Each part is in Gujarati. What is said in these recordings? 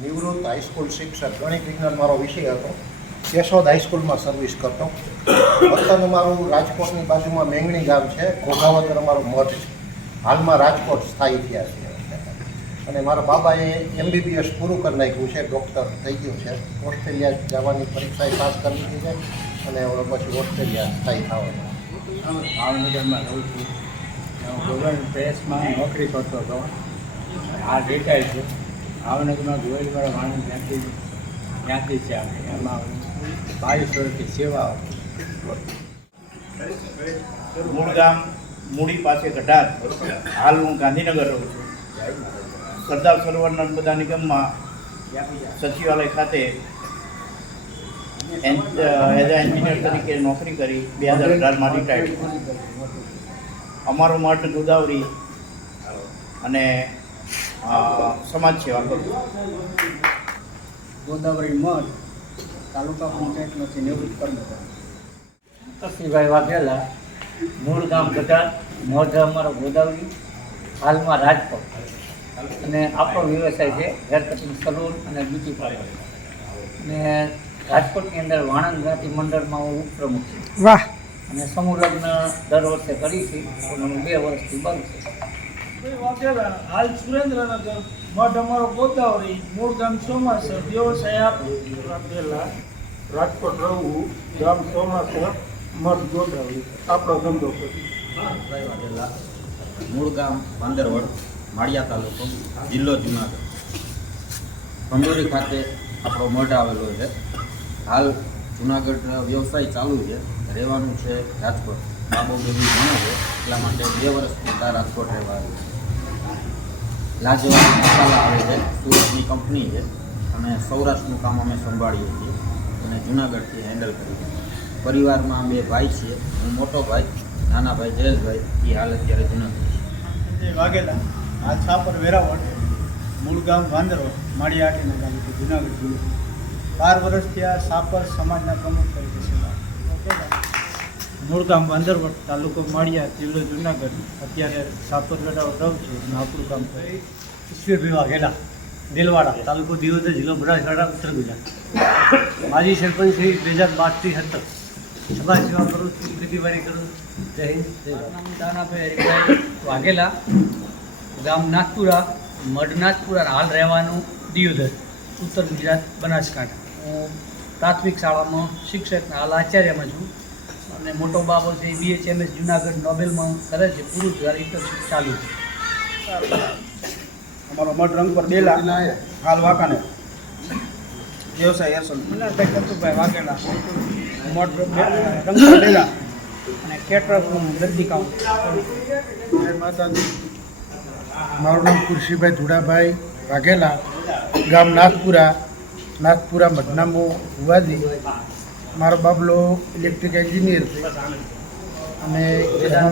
નિવૃત્ત હાઈસ્કૂલ શિક્ષક, ગણિત વિજ્ઞાન મારો વિષય હતો. કેશોદ હાઈસ્કૂલમાં સર્વિસ કરતો. વતન મારું રાજકોટની બાજુમાં મેંગણી ગામ છે. ઘોઘાવદર અમારો મઠ છે. હાલમાં રાજકોટ સ્થાયી થયા છે. અને મારા બાબાએ MBBS પૂરું કરી નાખ્યું છે, ડૉક્ટર થઈ ગયું છે. ઓસ્ટ્રેલિયા જવાની પરીક્ષા પાસ કરી લીધી છે અને હવે પછી ઓસ્ટ્રેલિયા સ્થાયી થવાનું. ભાવનગરમાં રહું છું. ગવર્મેન્ટ પ્રેસમાં નોકરી કરતો હતો. આ રિટાયર છે. ભાવનગરમાં ગોયલવાડા વાણંદ જ્ઞાતિ છે. એમાં 22 વર્ષથી સેવા. મૂળ ગામ મૂડી પાસે ગઢાર. હાલ હું ગાંધીનગર રહું છું. સરદાર સરોવર નર્મદા નિગમમાં સચિવાલય ખાતે એઝ એન્જિનિયર તરીકે નોકરી કરી 2018માં રિટાયર્ડ. અમારો મઠ ગોદાવરી અને સમાજ સેવા કરું. ગોદાવરી મઠ તાલુકા પંચાયતમાંથી નિવૃત્ત કર્મચારી. કશીભાઈ વાઘેલા, મૂળ ગામ ગઢાર, મઠ અમારો ગોદાવરી, હાલમાં રાજકોટ. અને આપણો વ્યવસાય છે હેર કટિંગ સલૂન અને બ્યુટી પાર્લર. અને રાજકોટની અંદર વાણંદ જ્ઞાતિ મંડળમાં હું ઉપપ્રમુખ છું. વાહ. અને સમૂહ લગ્ન દર વર્ષે કરી છે. પણ 2 વર્ષથી બંધ છે. વાઘેલા, હાલ સુરેન્દ્રનગર, મઠ અમારો ગોદાવરી, મૂળ ગામ સોમાસર, વ્યવસાય વાઘેલા, રાજકોટ રહું, ગામ સોમાસર, મઠ ગોદાવરી, આપણો ધંધો કરી. વાઘેલા, મૂળ ગામ પાંદરવડ, માળિયા તાલુકો, જિલ્લો જુનાગઢ. ભંડોરી ખાતે આપણો મઠ આવેલો છે. હાલ જુનાગઢ વ્યવસાય ચાલુ છે. રહેવાનું છે રાજકોટ. બાબો બેબી ભણે છે એટલા માટે 2 વર્ષ પહેલાં રાજકોટ રહેવા આવ્યું છે. લાજવાબ મસાલા આવે છે, સુરતની કંપની છે. અને સૌરાષ્ટ્રનું કામ અમે સંભાળીએ છીએ અને જુનાગઢથી હેન્ડલ કરીએ છીએ. પરિવારમાં 2 ભાઈ છીએ. હું મોટો ભાઈ, નાના ભાઈ જયેશભાઈ, એ હાલ અત્યારે જુનાગઢ છે. વાઘેલા, આ છાપર વેરાવળ, મૂળ ગામ વાંદરોડ, માળિયાટીના ગામ જુનાગઢ જિલ્લો. 12 વર્ષથી આ છાપર સમાજના પ્રમુખ તરીકે સેવા. મૂળ ગામ વાંદરવડ, તાલુકો માળિયા, જિલ્લો જુનાગઢ. અત્યારે છાપર વેરાવળ રહું છું અને આપણું કામ કરે. ઈશ્વરભાઈ વાઘેલા, દેલવાડા, તાલુકો દિયોદર, જિલ્લો બનાસકાંઠા, ઉત્તર ગુજરાત. માજી સરપંચ શ્રી 2012થી 17. સમાજ સેવા કરું છું, ખેતીવાડી કરું. જય હિન્દ, જય ભારત. દાનાભાઈ હરિભાઈ વાઘેલા, ગામ નાથપુરા, મઢ નાથપુરા, હાલ રહેવાનું દિયોદર, ઉત્તર ગુજરાત, બનાસકાંઠા. હું પ્રાથમિક શાળામાં શિક્ષકના હાલ આચાર્યમાં છું. અને મોટો બાબો છે BHMS જુનાગઢ નોબેલમાં કરે છે. પૂરું દ્વારા ઇન્ટર્નશીપ ચાલુ છે. અમારો મઠ રંગ પર બેલા, હાલ વાંકાને. વ્યવસાય એરસોલ. મનોહરભાઈ કતુભાઈ વાઘેલા, મઠ રંગ પર બેલા અને કેટરનું દર્દી કામ. જય માતાજી. મારું નામ કુરશીભાઈ ધુડાભાઈ વાઘેલા, ગામ નાથપુરા મઢનામો ભુવાજી. મારો બાબલો ઇલેક્ટ્રિક એન્જિનિયર છે અને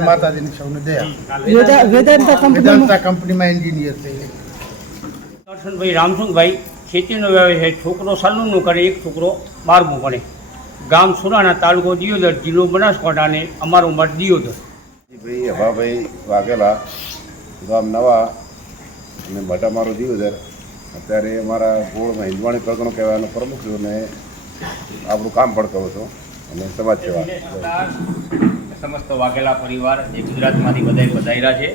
માતાજીની સૌને દયા. વેદાંતા કંપનીમાં એન્જિનિયર છે. દર્શનભાઈ રામસુંગભાઈ, ખેતીનો વ્યવસાય, છોકરો સલૂનનું કરે, એક છોકરો 12મું ભણે. ગામ સુરાણા, તાલુકો દિયોદર, જિલ્લો બનાસકાંઠા અને અમારું મઠ દિયોદર. ભાઈ હભાભાઈ વાઘેલા, ગામ નવા અને મઠ અમારું દિયોદર. અત્યારે અમારા ગોળમાં હિંદવાણી પરગણો કહેવાનો પ્રમુખ છું અને આપણું કામ પણ કરું છું અને સમાજ સેવા. સમસ્ત વાઘેલા પરિવાર જે ગુજરાતમાંથી પધાર્યા છે.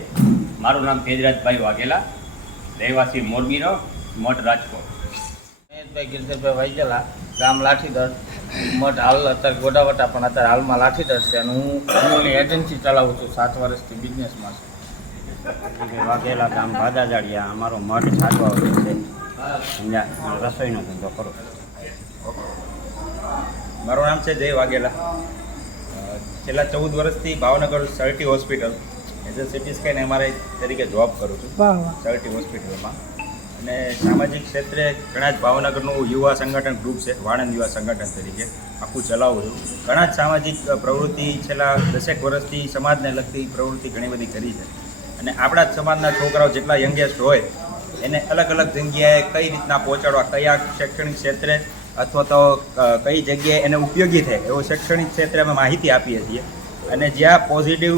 મારું નામ તેજરાજભાઈ વાઘેલા, રહેવાસી મોરબીનો, મઠ રાજકોટ. મહેશભાઈ ગિરધરભાઈ વાઘેલા, ગામ લાઠીદર, મઠ હાલ અત્યારે ગોડાવટા, પણ અત્યારે હાલમાં લાઠીદર છે. અને હું અમૂલની એજન્સી ચલાવું છું. 7 વર્ષથી બિઝનેસમાં છું. વાઘેલા, ગામ ભાદાજાડિયા, અમારો મઠ સાચવા છે. અહીંયા રસોઈનો ધંધો કરો. મારું નામ છે જય વાઘેલા. છેલ્લા 14 વર્ષથી Bhavnagar sir T hospital as a CT scan MRI તરીકે જોબ કરું છું સર્ટી હોસ્પિટલમાં. અને સામાજિક ક્ષેત્રે ઘણા જ ભાવનગરનું યુવા સંગઠન ગ્રુપ છે, વાણંદ યુવા સંગઠન તરીકે આખું ચલાવું છું. ઘણા જ સામાજિક પ્રવૃત્તિ છેલ્લા 10 વર્ષથી સમાજને લગતી પ્રવૃત્તિ ઘણી બધી કરી છે. અને આપણા જ સમાજના છોકરાઓ જેટલા યંગેસ્ટ હોય એને અલગ અલગ જગ્યાએ કઈ રીતના પહોંચાડવા, કયા શૈક્ષણિક ક્ષેત્રે અથવા તો કઈ જગ્યાએ એને ઉપયોગી થાય એવો શૈક્ષણિક ક્ષેત્રે અમે માહિતી આપીએ છીએ. અને જ્યાં પોઝિટિવ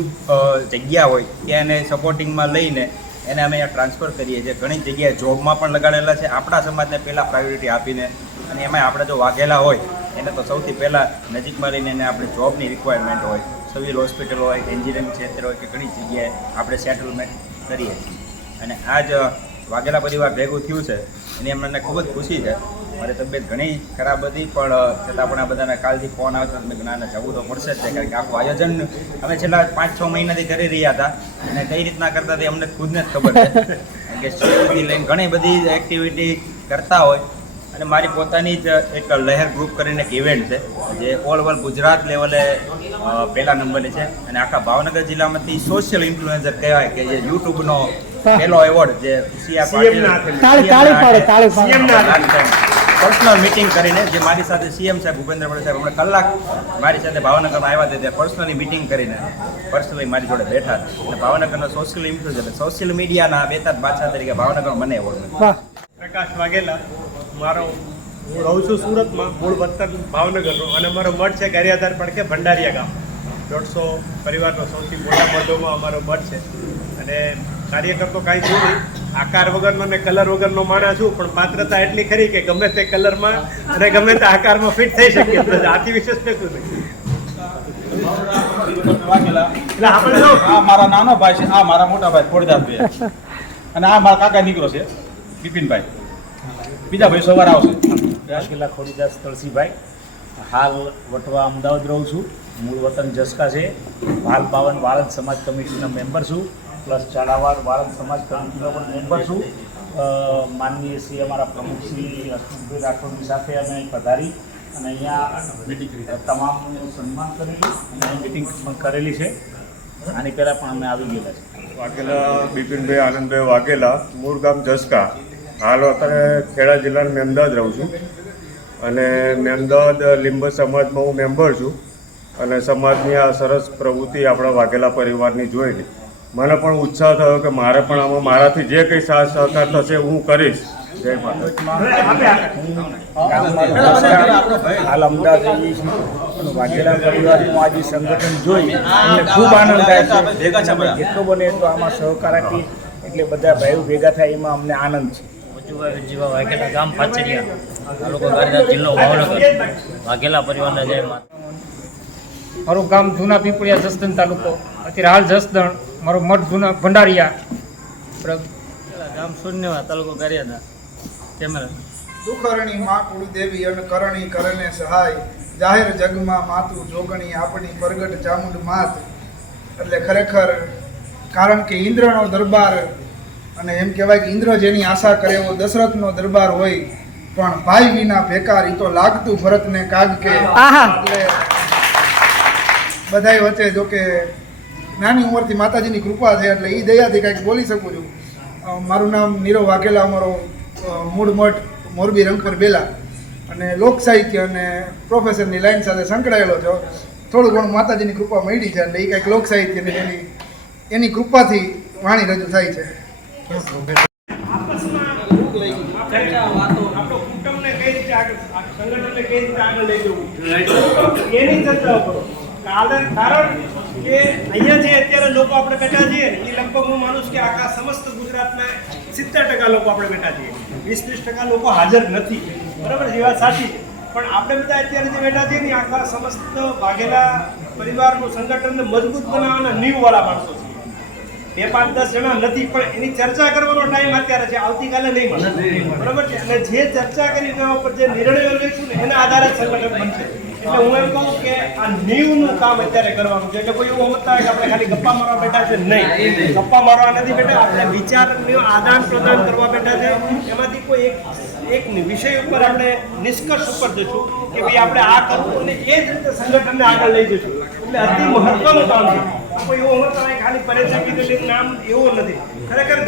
જગ્યા હોય ત્યાં એને સપોર્ટિંગમાં લઈને એને અમે અહીંયા ટ્રાન્સફર કરીએ છીએ. ઘણી જગ્યાએ જોબમાં પણ લગાડેલા છે આપણા સમાજને પહેલાં પ્રાયોરિટી આપીને, અને એમાં આપણે જો વાઘેલા હોય એને તો સૌથી પહેલાં નજીકમાં રહીને એને આપણે જોબની રિક્વાયરમેન્ટ હોય, સિવિલ હોસ્પિટલ હોય, એન્જિનિયરિંગ ક્ષેત્ર હોય કે ઘણી જગ્યાએ આપણે સેટલમેન્ટ કરીએ છીએ. અને આ જ વાઘેલા પરિવાર ભેગું થયું છે એની અમને ખૂબ જ ખુશી છે. મારી તબિયત ઘણી ખરાબ હતી પણ છતાં પણ આ બધાને કાલથી ફોન આવતા મેં જ્ઞાન જવું તો પડશે જ, કારણ કે આખું આયોજન અમે છેલ્લા 5-6 મહિનાથી કરી રહ્યા હતા અને કઈ રીતના કરતા હતી અમને ખુદને જ ખબર છે. કારણ કે સ્ટેજથી લઈને ઘણી બધી એક્ટિવિટી કરતા હોય. અને મારી પોતાની જ એક લહેર ગ્રુપ કરીને એક ઇવેન્ટ છે જે ઓલ ઓવર ગુજરાત લેવલે પહેલા નંબરે છે, અને આખા ભાવનગર જિલ્લામાંથી સોશિયલ ઇન્ફ્લુએન્સર કહેવાય કે જે યુટ્યુબનો પહેલો એવોર્ડ જે પર્સનલ મીટિંગ કરીને, જે મારી સાથે સીએમ સાહેબ ભૂપેન્દ્ર પટેલ સાહેબ હમણાં કલાક મારી સાથે ભાવનગરમાં આવ્યા હતા, ત્યાં પર્સનલી મીટિંગ કરીને પર્સનલી મારી જોડે બેઠા હતા. અને ભાવનગરના સોશિયલ ઇન્ફ્લુએન્સર સોશિયલ મીડિયાના બેતાજ બાદશાહ તરીકે ભાવનગરમાં મને એવોર્ડ મળ્યો. પ્રકાશ વાઘેલા, હું રહું છું સુરતમાં, મૂળ વતન ભાવનગરનો, અને મારો મઠ છે ગારિયાધાર પડકે ભંડારીયા ગામ. 150 પરિવારનો સૌથી મોટા મઠોમાં અમારો મઠ છે. અને કાર્યકર તો કાંઈ છું નહીં, આકાર વગરનો ને કલર વગરનો માણસ છું, પણ પાત્રતા એટલી ખરી કે ગમે તે કલરમાં અને ગમે તે આકારમાં ફિટ થઈ શકીએ. આથી વિશેષ કશું નહીં. આ મારા નાનો ભાઈ છે, આ મારા મોટા ભાઈ ખોડદાસભાઈ, અને આ મારા કાકા દીકરો છે બિપિનભાઈ. બીજા ભાઈ સવાર આવશે. રાજકીલા ખોડીદાસ તળસીભાઈ, હાલ વટવા અમદાવાદ રહું છું. મૂળ વતન જસકા છે. હાલ 52 વાળંદ સમાજ કમિટીના મેમ્બર છું, પ્લસ ચાડાવાડ વાળંદ સમાજ કમિટીનો પણ મેમ્બર છું. માનનીય શ્રી અમારા પ્રમુખ શ્રી હસમુખભાઈ રાઠોડની સાથે અમે પધારી અને અહીંયા તમામનું સન્માન કરેલું અને મિટિંગ પણ કરેલી છે. આની પહેલાં પણ અમે આવી ગયેલા છે. વાઘેલા બિપિનભાઈ આનંદભાઈ વાઘેલા, મૂળ ગામ જસકા. હાલ અત્યારે ખેડા જિલ્લાના મેમદાવાદ રહું છું, અને મેમદાવાદ લીંબ સમાજમાં હું મેમ્બર છું. અને સમાજની આ સરસ પ્રવૃત્તિ આપણા વાઘેલા પરિવારની જોઈને મને પણ ઉત્સાહ થયો કે મારે પણ આમાં મારાથી જે કંઈ સાથ સહકાર થશે હું કરીશ. જય માતા. હાલ અમદાવાદ રહીએ છીએ, પણ વાઘેલા પરિવારનું આજે સંગઠન જોઈ અમને ખૂબ આનંદ થાય છે. જેટલો બને એટલો આમાં સહકાર આપી એટલે બધા ભાઈઓ ભેગા થાય એમાં અમને આનંદ છે. વાઘેલા ગામ પાછળિયા, તાલુકો ગારિયાધાર, જિલ્લો ભાવનગર. વાઘેલા પરિવારના જય માતા. મારું ગામ જૂના પીપળિયા, જસદણ તાલુકો. અત્યારે હાલ જસદણ. મારો મઠ જૂના ભંડારીયા ગામ શૂન્યવા, તાલુકો ગારિયાધાર. કેમેરા દુખરણી માં કુળદેવી અન કરણી કરને સહાય, જાહેર જગમાં માતું જોગણી આપણી પ્રગટ ચામુંડ માત. એટલે ખરેખર કારણ કે ઇન્દ્રનો દરબાર, અને એમ કહેવાય કે ઇન્દ્ર જેની આશા કરે એવો દશરથનો દરબાર હોય, પણ ભાઈ વિના બેકાર ઈ તો લાગતું ભરતને કાગ કે. એટલે બધાય વચ્ચે જો કે નાની ઉંમરથી માતાજીની કૃપા છે એટલે એ દયાથી કાંઈક બોલી શકું છું. મારું નામ નીરવ વાઘેલા, અમારો મૂળ મઠ મોરબી રંગપર બેલા, અને લોક સાહિત્ય અને પ્રોફેસરની લાઈન સાથે સંકળાયેલો છો. થોડું ઘણું માતાજીની કૃપા મળી છે એટલે એ કાંઈક લોક સાહિત્યની એની કૃપાથી વાણી રજૂ થાય છે. કારણ કે અહીંયા જે અત્યારે લોકો આપણે બેઠા છીએ ને એ લગભગ હું માનું છું કે આખા સમસ્ત ગુજરાતના 70% લોકો આપણે બેઠા છીએ. 20-30% લોકો હાજર નથી. બરાબર છે, વાત સાચી છે. પણ આપણે બધા અત્યારે જે બેઠા છીએ ને આખા સમસ્ત વાઘેલા પરિવારનું સંગઠનને મજબૂત બનાવવાના નીવવાળા માણસો છે. 2-5-10 જણા નથી, પણ એની ચર્ચા કરવાનો ટાઈમ અત્યારે છે, આવતીકાલે નહીં મળે. બરાબર છે. અને જે ચર્ચા કરી એના ઉપર જે નિર્ણયો લઈશું ને એના આધારે સંગઠન બનશે. એટલે હું એમ કહું કે આ નીવનું કામ અત્યારે કરવાનું છે. એટલે કોઈ એવું સમજતા હોય કે આપણે ખાલી ગપ્પા મારવા બેઠા છે, નહીં, ગપ્પા મારવા નથી બેઠા. આપણે વિચારનું આદાન પ્રદાન કરવા બેઠા છે. એમાંથી કોઈ એક વિષય ઉપર આપણે નિષ્કર્ષ ઉપર જશું કે ભાઈ આપણે આ કરવું અને એ જ રીતે સંગઠનને આગળ લઈ જશું. એટલે અતિ મહત્વનું કામ છે. કોઈ એવું સમજતા હોય ખાલી પરેશાન કીધું નામ એવું નથી. ખરેખર